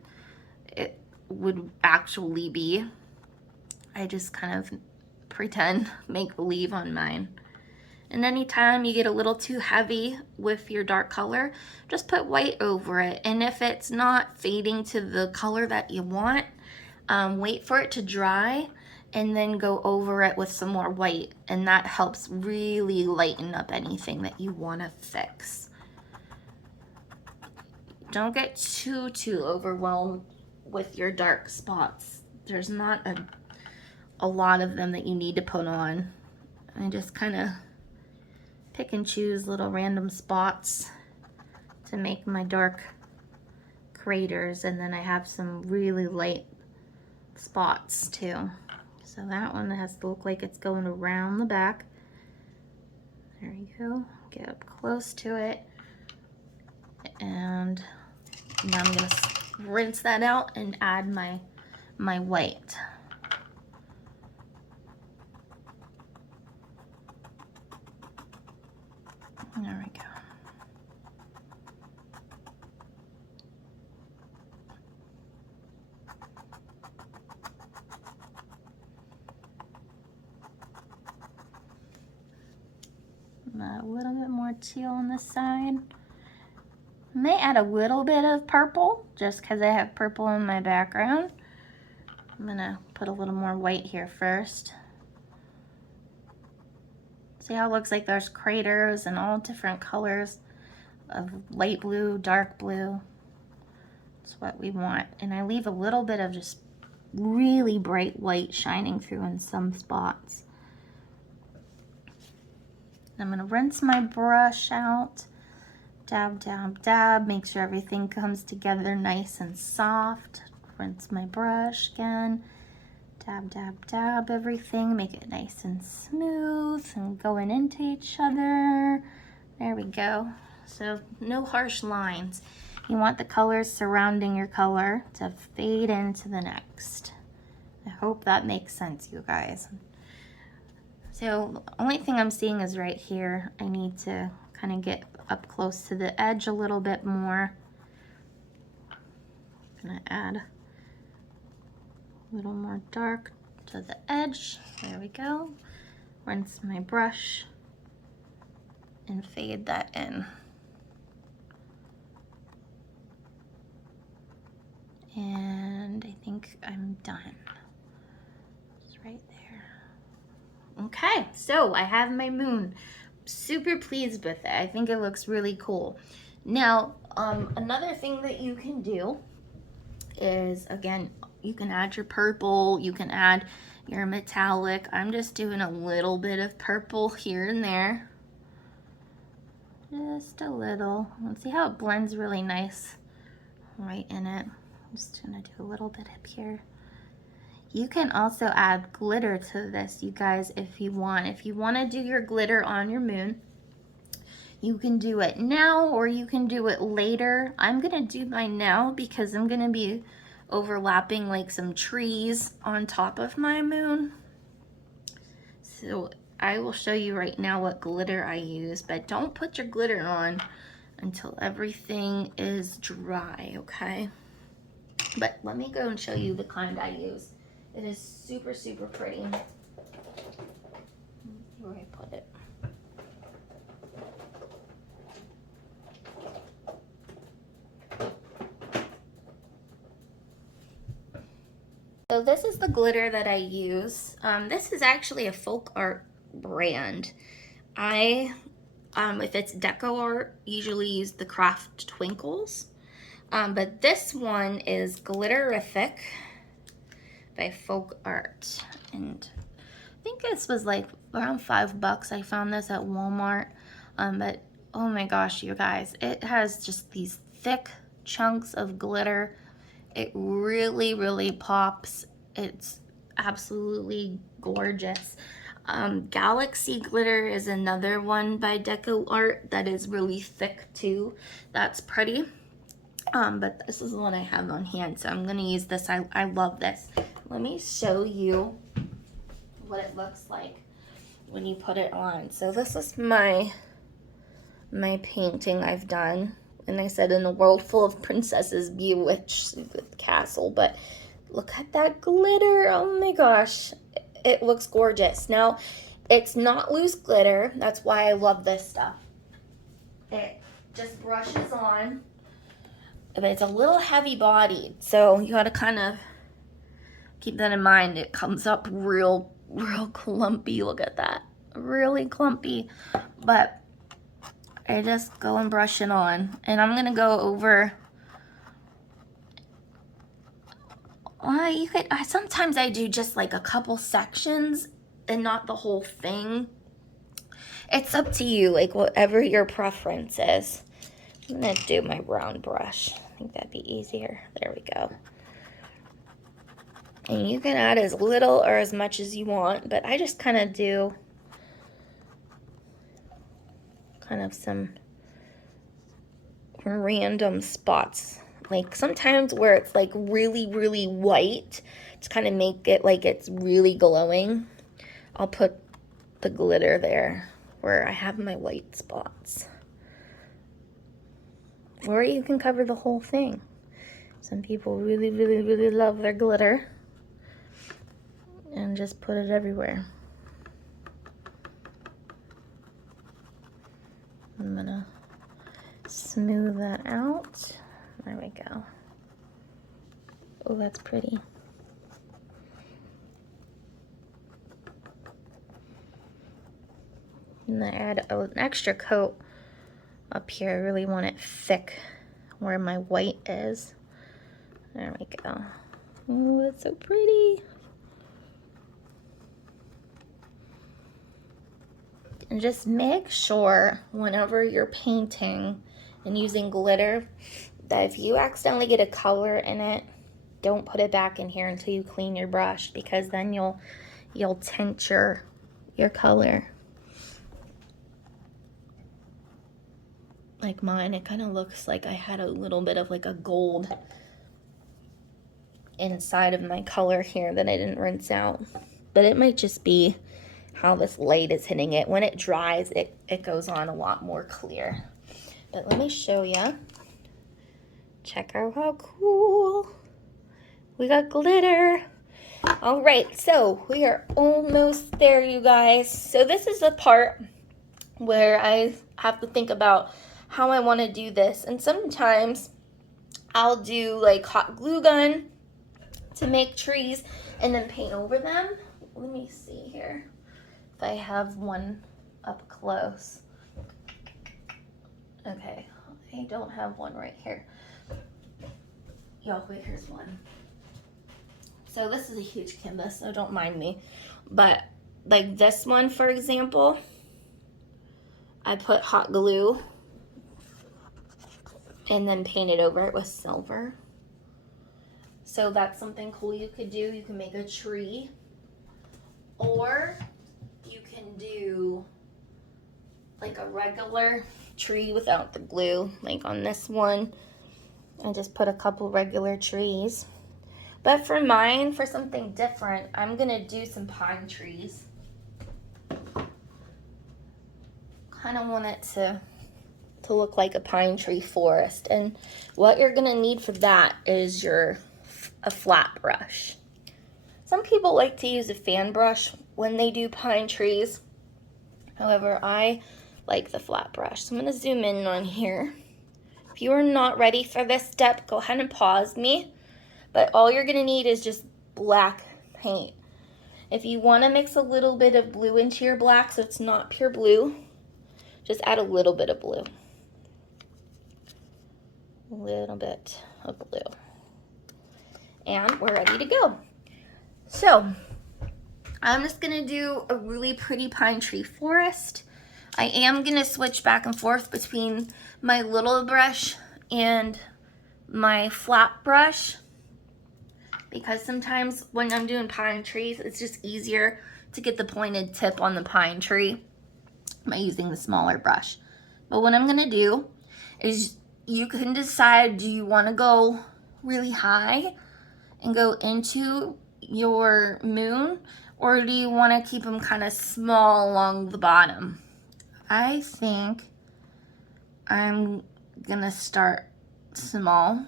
it would actually be. I just kind of pretend, make believe on mine. And anytime you get a little too heavy with your dark color, just put white over it. And if it's not fading to the color that you want, wait for it to dry and then go over it with some more white. And that helps really lighten up anything that you want to fix. Don't get too overwhelmed with your dark spots. There's not a lot of them that you need to put on. I just kind of pick and choose little random spots to make my dark craters, and then I have some really light spots too. So that one has to look like it's going around the back. There you go. Get up close to it, and now I'm gonna rinse that out and add my white. There we go. A little bit more teal on this side. I may add a little bit of purple just because I have purple in my background. I'm gonna put a little more white here first. See how it looks like there's craters and all different colors of light blue, dark blue. That's what we want. And I leave a little bit of just really bright white shining through in some spots. I'm gonna rinse my brush out. Dab, dab, dab. Make sure everything comes together nice and soft. Rinse my brush again. Dab, dab, dab everything. Make it nice and smooth and going into each other. There we go. So no harsh lines. You want the colors surrounding your color to fade into the next. I hope that makes sense, you guys. So the only thing I'm seeing is right here. I need to kind of get up close to the edge a little bit more. I'm gonna add a little more dark to the edge. There we go. Rinse my brush and fade that in. And I think I'm done. It's right there. Okay, so I have my moon super pleased with it. I think it looks really cool. Now, another thing that you can do is, again, you can add your purple, you can add your metallic. I'm just doing a little bit of purple here and there. Just a little. Let's see how it blends really nice right in it. I'm just gonna do a little bit up here. You can also add glitter to this, you guys, if you want. If you want to do your glitter on your moon, you can do it now or you can do it later. I'm gonna do mine now because I'm gonna be overlapping like some trees on top of my moon. So I will show you right now what glitter I use, but don't put your glitter on until everything is dry, okay? But let me go and show you the kind I use. It is super, super pretty. Where I put it. So this is the glitter that I use. This is actually a folk art brand. If it's deco art, usually use the Craft Twinkles. But this one is Glitterific by Folk Art. And I think this was like around $5. I found this at Walmart. But oh my gosh, you guys, it has just these thick chunks of glitter. It really, really pops. It's absolutely gorgeous. Galaxy glitter is another one by Deco Art that is really thick too. That's pretty. But this is the one I have on hand, so I'm gonna use this. I love this. Let me show you what it looks like when you put it on. So this is my painting I've done. And I said, in a world full of princesses, be a witch with the castle. But look at that glitter. Oh my gosh. It looks gorgeous. Now, it's not loose glitter. That's why I love this stuff. It just brushes on. But it's a little heavy bodied. So you gotta kind of keep that in mind. It comes up real clumpy. Look at that. Really clumpy. But I just go and brush it on. And I'm gonna go over, sometimes I do just like a couple sections and not the whole thing. It's up to you, like whatever your preference is. I'm gonna do my brown brush. I think that'd be easier. There we go. And you can add as little or as much as you want, but I just kind of do kind of some random spots. Like sometimes where it's like really, really white, to kind of make it like it's really glowing, I'll put the glitter there where I have my white spots. Or you can cover the whole thing. Some people really, really, really love their glitter. And just put it everywhere. I'm gonna smooth that out. There we go. Oh, that's pretty. And I add an extra coat up here. I really want it thick where my white is. There we go. Oh, that's so pretty. And just make sure whenever you're painting and using glitter that if you accidentally get a color in it, don't put it back in here until you clean your brush, because then you'll tint your color. Like mine, it kind of looks like I had a little bit of like a gold inside of my color here that I didn't rinse out. But it might just be how this light is hitting it. When it dries, it goes on a lot more clear. But let me show you. Check out how cool. We got glitter. All right, so we are almost there, you guys. So this is the part where I have to think about how I want to do this. And sometimes I'll do like hot glue gun to make trees and then paint over them. Let me see here if I have one up close. Okay, I don't have one right here. Yo, wait, here's one. So this is a huge canvas, so don't mind me. But like this one, for example, I put hot glue and then painted over it with silver. So that's something cool you could do. You can make a tree, or you can do like a regular tree without the glue. Like on this one, I just put a couple regular trees. But for mine, for something different, I'm gonna do some pine trees. Kind of want it to look like a pine tree forest. And what you're gonna need for that is a flat brush. Some people like to use a fan brush when they do pine trees. However, I like the flat brush. So I'm gonna zoom in on here. If you are not ready for this step, go ahead and pause me. But all you're gonna need is just black paint. If you wanna mix a little bit of blue into your black so it's not pure blue, just add a little bit of blue. A little bit of blue. And we're ready to go. So, I'm just gonna do a really pretty pine tree forest. I am gonna switch back and forth between my little brush and my flat brush, because sometimes when I'm doing pine trees, it's just easier to get the pointed tip on the pine tree by using the smaller brush. But what I'm gonna do is, you can decide, do you wanna go really high and go into your moon, or do you wanna keep them kind of small along the bottom? I think I'm gonna start small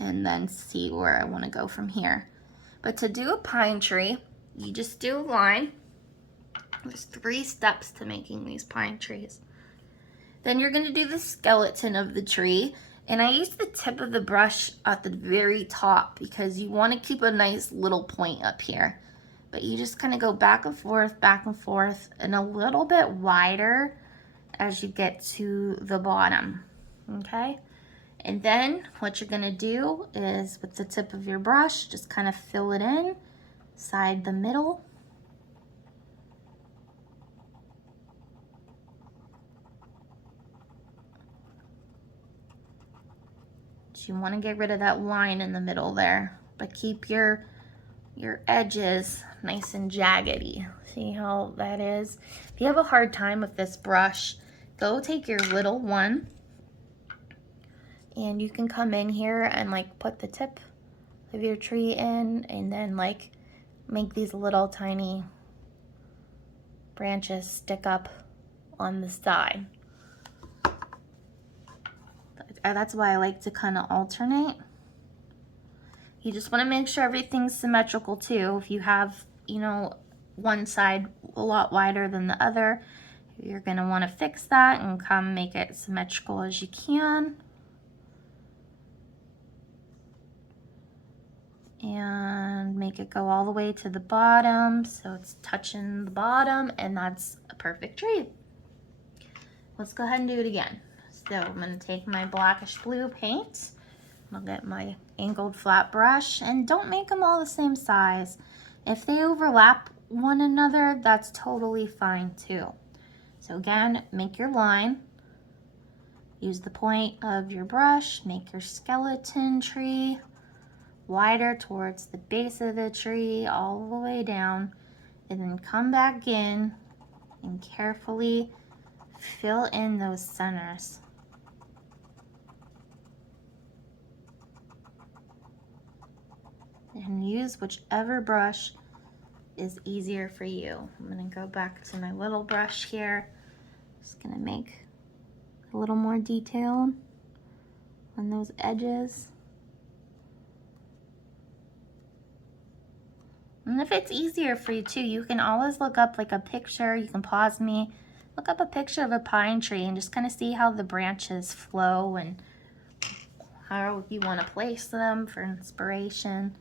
and then see where I wanna go from here. But to do a pine tree, you just do a line. There's 3 steps to making these pine trees. Then you're gonna do the skeleton of the tree. And I use the tip of the brush at the very top because you wanna keep a nice little point up here. But you just kind of go back and forth, and a little bit wider as you get to the bottom, okay? And then what you're gonna do is, with the tip of your brush, just kind of fill it in, side the middle. So you wanna get rid of that line in the middle there, but keep your edges nice and jaggedy. See how that is? If you have a hard time with this brush, go take your little one and you can come in here and like put the tip of your tree in, and then like make these little tiny branches stick up on the side. That's why I like to kind of alternate. You just want to make sure everything's symmetrical too. If you have, you know, one side a lot wider than the other, you're going to want to fix that and come make it symmetrical as you can. And make it go all the way to the bottom so it's touching the bottom, and that's a perfect tree. Let's go ahead and do it again. So I'm going to take my blackish blue paint. I'll get my angled flat brush, and don't make them all the same size. If they overlap one another, that's totally fine too. So again, make your line. Use the point of your brush, make your skeleton tree wider towards the base of the tree all the way down, and then come back in and carefully fill in those centers. And use whichever brush is easier for you. I'm gonna go back to my little brush here. Just gonna make a little more detail on those edges. And if it's easier for you too, you can always look up like a picture. You can pause me, look up a picture of a pine tree and just kind of see how the branches flow and how you want to place them for inspiration.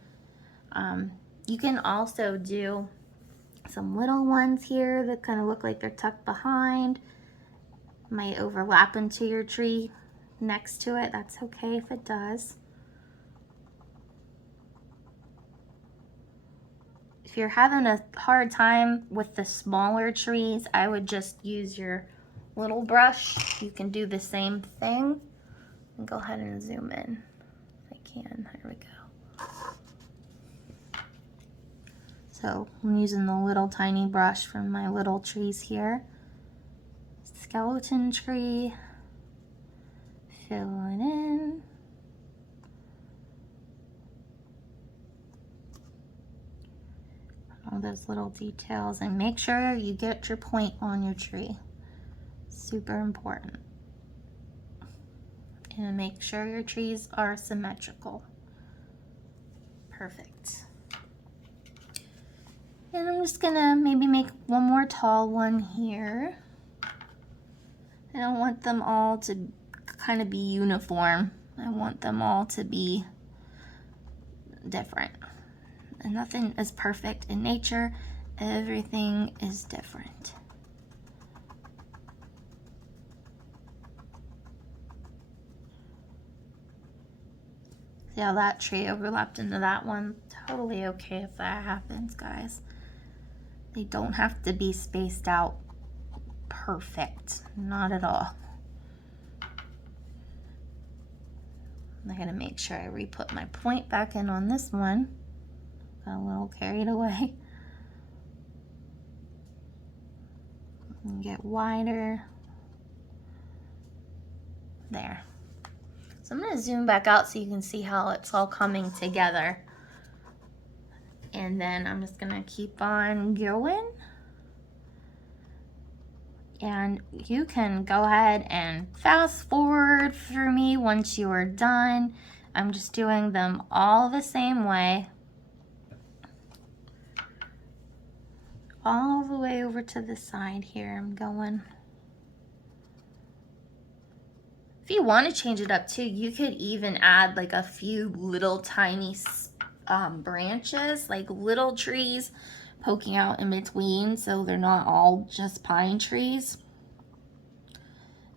You can also do Some little ones here that kind of look like they're tucked behind. Might overlap into your tree next to it. That's okay if it does. If you're having a hard time with the smaller trees, I would just use your little brush. You can do the same thing. And go ahead and zoom in if I can. Here we go. So I'm using the little tiny brush from my little trees here. Skeleton tree. Fill it in. All those little details, and make sure you get your point on your tree. Super important. And make sure your trees are symmetrical. Perfect. And I'm just gonna maybe make one more tall one here. I don't want them all to kind of be uniform. I want them all to be different. And nothing is perfect in nature. Everything is different. See how that tree overlapped into that one? Totally okay if that happens, guys. They don't have to be spaced out perfect. Not at all. I gotta make sure I re-put my point back in on this one. Got a little carried away. And get wider. There. So I'm gonna zoom back out so you can see how it's all coming together. And then I'm just gonna keep on going. And you can go ahead and fast forward through me once you are done. I'm just doing them all the same way. All the way over to the side here I'm going. If you want to change it up too, you could even add like a few little tiny branches, like little trees poking out in between, so they're not all just pine trees.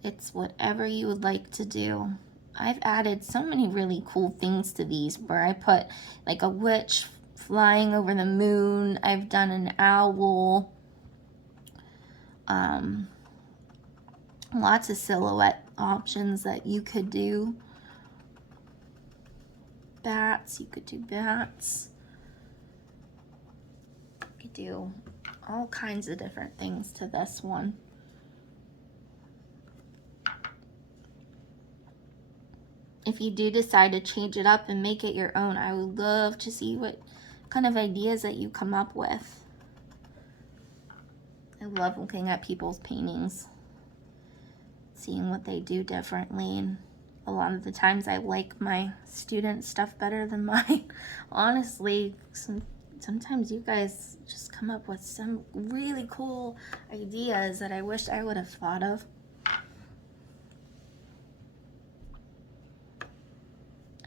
It's whatever you would like to do. I've added so many really cool things to these, where I put like a witch flying over the moon. I've done an owl. Lots of silhouette options that you could do. Bats, you could do bats. You could do all kinds of different things to this one. If you do decide to change it up and make it your own, I would love to see what kind of ideas that you come up with. I love looking at people's paintings, seeing what they do differently, and a lot of the times I like my students' stuff better than mine. Honestly, sometimes you guys just come up with some really cool ideas that I wish I would have thought of.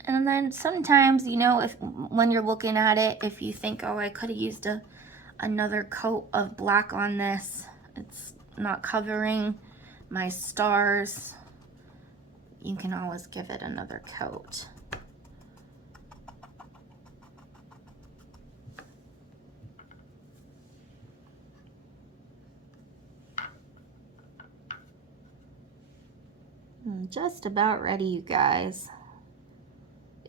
And then sometimes, you know, when you're looking at it, if you think, oh, I could have used another coat of black on this, it's not covering my stars, you can always give it another coat. I'm just about ready, you guys.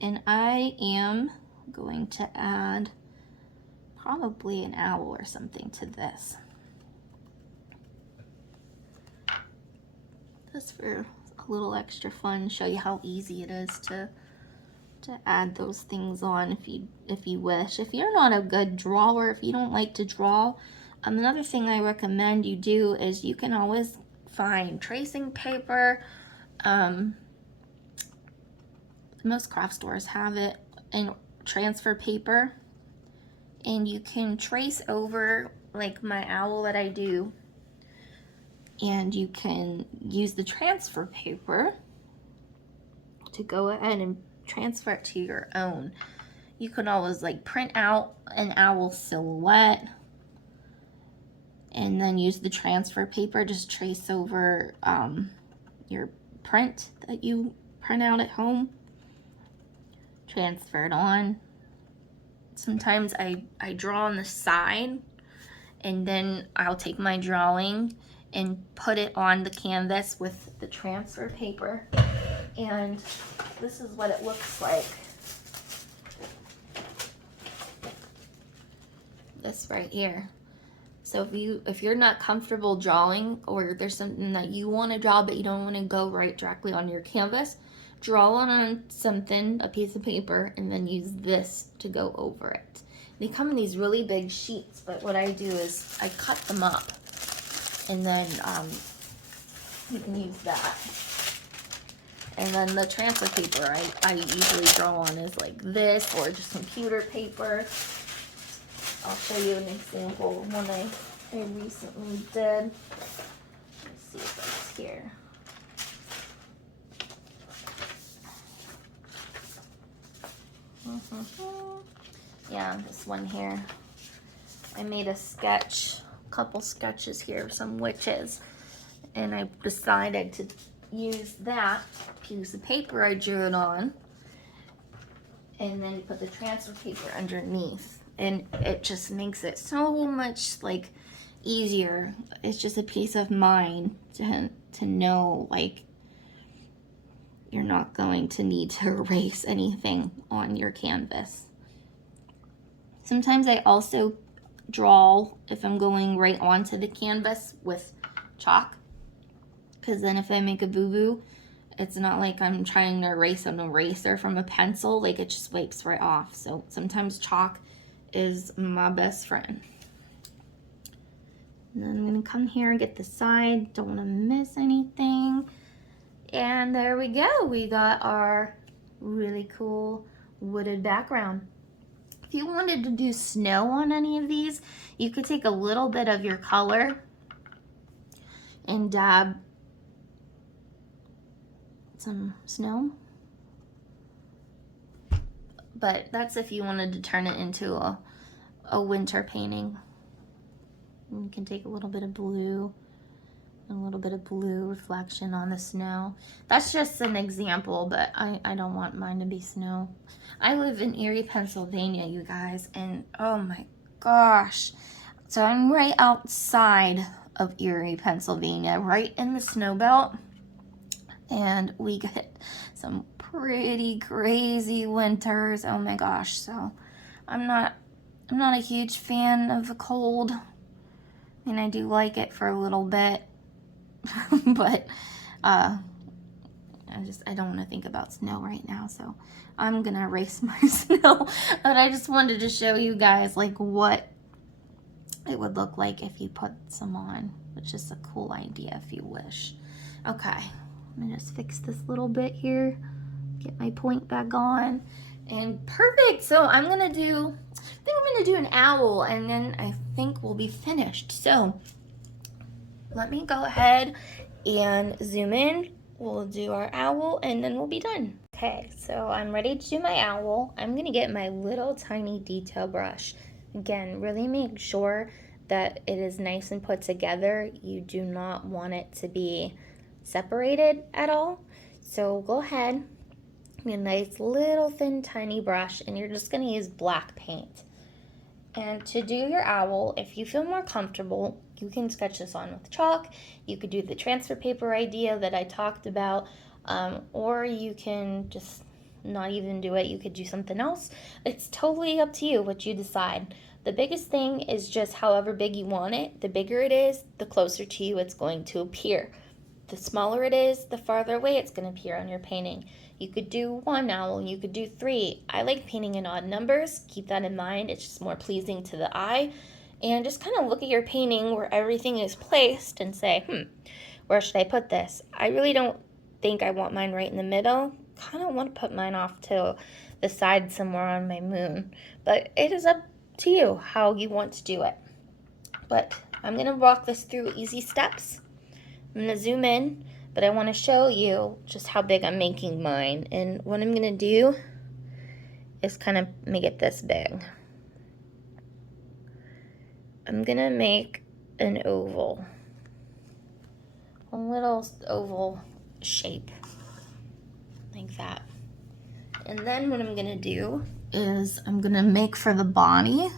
And I am going to add probably an owl or something to this. Just for a little extra fun, show you how easy it is to add those things on if you wish. If you're not a good drawer, if you don't like to draw, another thing I recommend you do is you can always find tracing paper. Most craft stores have it, and transfer paper, and you can trace over like my owl that I do, and you can use the transfer paper to go ahead and transfer it to your own. You can always like print out an owl silhouette and then use the transfer paper, just trace over your print that you print out at home. Transfer it on. Sometimes I draw on the side, and then I'll take my drawing and put it on the canvas with the transfer paper. And this is what it looks like. This right here. So if you're not comfortable drawing, or there's something that you want to draw but you don't want to go right directly on your canvas, draw on something, a piece of paper, and then use this to go over it. They come in these really big sheets, but what I do is I cut them up, and then you can use that. And then the transfer paper I usually draw on is like this, or just computer paper. I'll show you an example of one I recently did. Let's see if it's here. Yeah, this one here. I made a sketch, a couple sketches here of some witches, and I decided to use that piece of paper I drew it on, and then put the transfer paper underneath, and it just makes it so much like easier. It's just a peace of mind to know like you're not going to need to erase anything on your canvas. Sometimes I also draw if I'm going right onto the canvas with chalk, because then if I make a boo-boo, it's not like I'm trying to erase an eraser from a pencil, like it just wipes right off. So sometimes chalk is my best friend. And then I'm gonna come here and get the side, don't wanna miss anything. And there we go, we got our really cool wooded background. If you wanted to do snow on any of these, you could take a little bit of your color and dab some snow. But that's if you wanted to turn it into a winter painting. And you can take a little bit of blue, and a little bit of blue reflection on the snow. That's just an example, but I don't want mine to be snow. I live in Erie, Pennsylvania, you guys, and oh my gosh. So I'm right outside of Erie, Pennsylvania, right in the snow belt, and we get some pretty crazy winters. Oh my gosh. So I'm not a huge fan of the cold. I mean, I do like it for a little bit, but I don't want to think about snow right now, so I'm gonna erase my snow. But I just wanted to show you guys like what it would look like if you put some on, which is a cool idea if you wish. Okay, I'm gonna just fix this little bit here, get my point back on, and perfect. So I think I'm gonna do an owl, and then I think we'll be finished. So let me go ahead and zoom in. We'll do our owl, and then we'll be done. Okay, so I'm ready to do my owl. I'm gonna get my little tiny detail brush. Again, really make sure that it is nice and put together. You do not want it to be separated at all. So go ahead, get a nice little thin tiny brush, and you're just gonna use black paint. And to do your owl, if you feel more comfortable, you can sketch this on with chalk. You could do the transfer paper idea that I talked about, or you can just not even do it. You could do something else. It's totally up to you what you decide. The biggest thing is just however big you want it. The bigger it is, the closer to you it's going to appear. The smaller it is, the farther away it's going to appear on your painting. You could do one owl, you could do three. I like painting in odd numbers. Keep that in mind. It's just more pleasing to the eye. And just kind of look at your painting where everything is placed and say, where should I put this? I really don't think I want mine right in the middle. Kind of want to put mine off to the side somewhere on my moon. But it is up to you how you want to do it. But I'm going to walk this through easy steps. I'm going to zoom in, but I want to show you just how big I'm making mine. And what I'm going to do is kind of make it this big. I'm going to make an oval. A little oval shape. Like that. And then what I'm gonna do is I'm gonna make for the body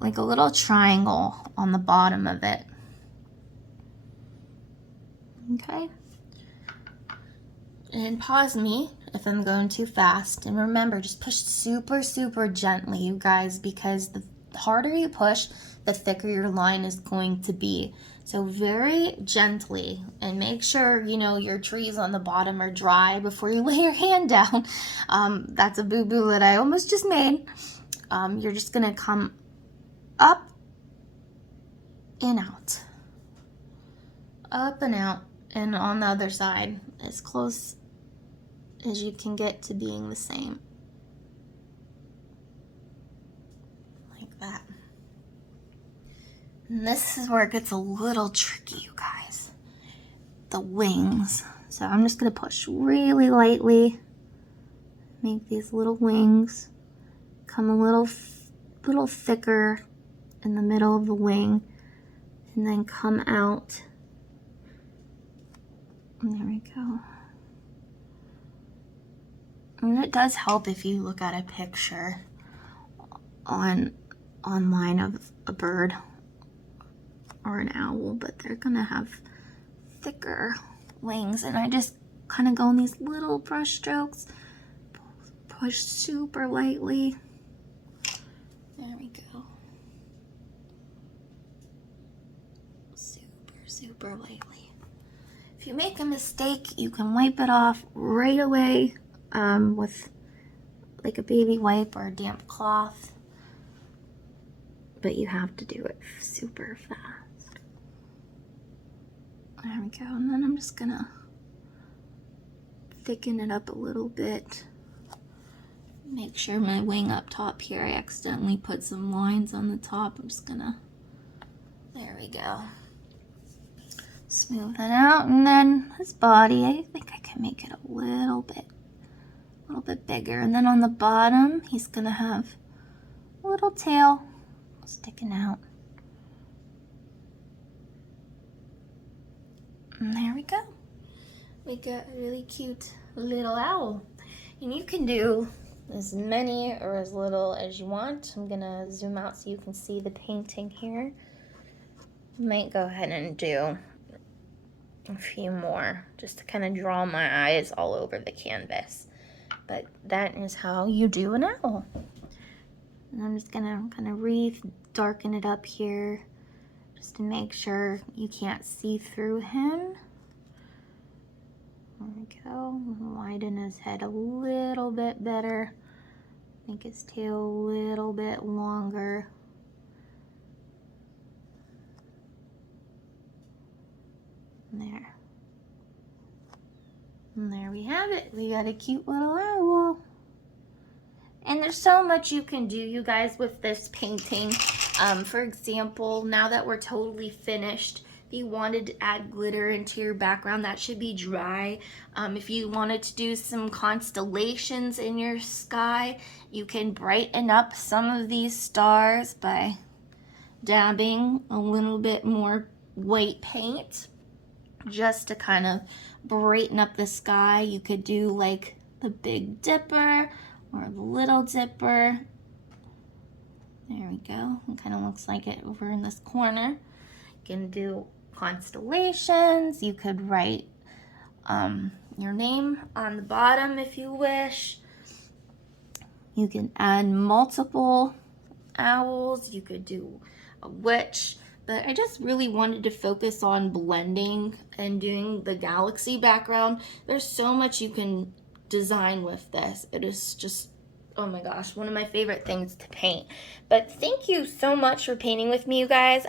like a little triangle on the bottom of it. Okay? And pause me if I'm going too fast. And remember, just push super, super gently, you guys, because the harder you push, the thicker your line is going to be. So very gently, and make sure, you know, your trees on the bottom are dry before you lay your hand down. That's a boo-boo that I almost just made. You're just gonna come up and out. Up and out, and on the other side, as close as you can get to being the same. Like that. And this is where it gets a little tricky, you guys. The wings. So I'm just gonna push really lightly. Make these little wings come a little thicker in the middle of the wing, and then come out. And there we go. And it does help if you look at a picture online of a bird or an owl, but they're gonna have thicker wings. And I just kind of go in these little brush strokes, push super lightly. There we go. Super, super lightly. If you make a mistake, you can wipe it off right away with like a baby wipe or a damp cloth, but you have to do it super fast. There we go. And then I'm just gonna thicken it up a little bit. Make sure my wing up top here, I accidentally put some lines on the top. I'm just gonna, there we go. Smooth it out, and then his body, I think I can make it a little bit bigger. And then on the bottom, he's gonna have a little tail sticking out. And there we go. We got a really cute little owl. And you can do as many or as little as you want. I'm gonna zoom out so you can see the painting here. Might go ahead and do a few more just to kind of draw my eyes all over the canvas. But that is how you do an owl. And I'm just gonna kind of darken it up here just to make sure you can't see through him. There we go. Widen his head a little bit better. Make his tail a little bit longer. There. And there we have it. We got a cute little owl. And there's so much you can do, you guys, with this painting. For example, now that we're totally finished, if you wanted to add glitter into your background, that should be dry. If you wanted to do some constellations in your sky, you can brighten up some of these stars by dabbing a little bit more white paint just to kind of brighten up the sky. You could do like the Big Dipper or the Little Dipper. There we go. It kind of looks like it over in this corner. You can do constellations. You could write your name on the bottom if you wish. You can add multiple owls. You could do a witch. But I just really wanted to focus on blending and doing the galaxy background. There's so much you can design with this. It is just, oh my gosh, one of my favorite things to paint. But thank you so much for painting with me, you guys.